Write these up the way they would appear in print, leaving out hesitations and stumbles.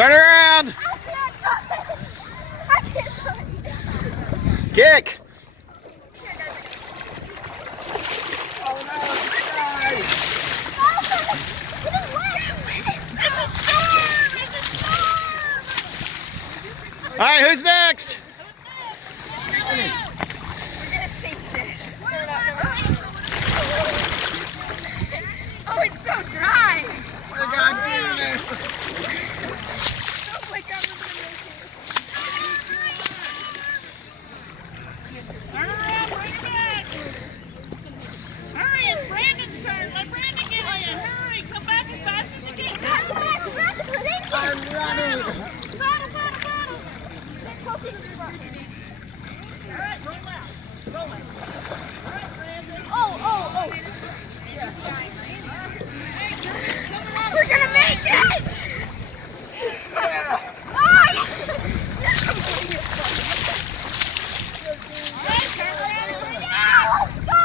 Turn around. I can't. Kick. Oh no! It's a storm! It's a storm! All right, who's next? We're gonna sink this. Oh, it's so dry! We're gonna do this! Oh my god, we're gonna make it. Turn around, bring it back. Hurry, it's Brandon's turn. Let Brandon get in. Hurry, come back as fast as you can. I'm running! Paddle, paddle, paddle. Get closer to the front. All right, roll out. Roll out. All right, Brandon. Oh. We're gonna make it! Oh, yes! All right, turn around and bring it. Yeah, let's go!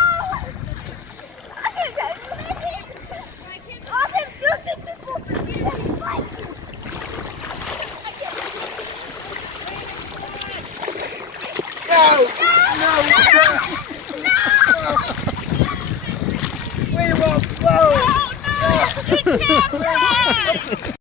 Awesome, do this before we get any fight. No! We will float! Oh, no! It capsized!